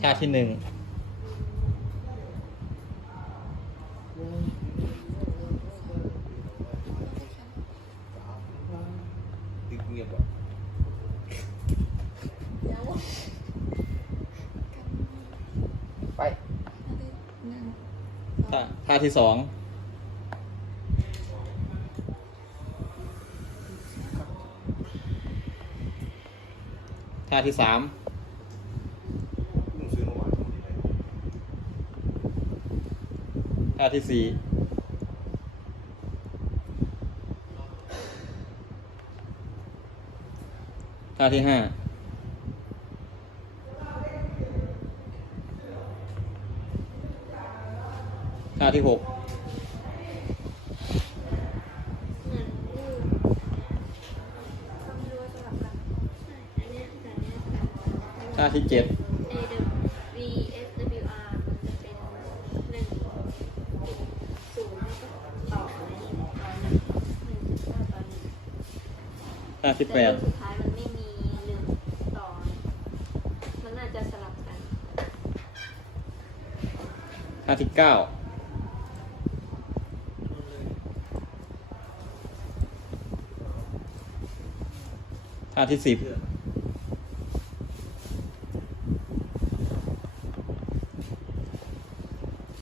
ท่าที่หนึ่งเงียบอ่ะไปท่าที่สองท่าที่สามท่าที่สี่ท่าที่ห้าท่าที่หกท่าที่เจ็ดท่าที่แปดสุดท้ายมันไม่มีหนึ่งต่อมันน่าจะสลับกัน ท่าที่เก้าท่าที่สิบ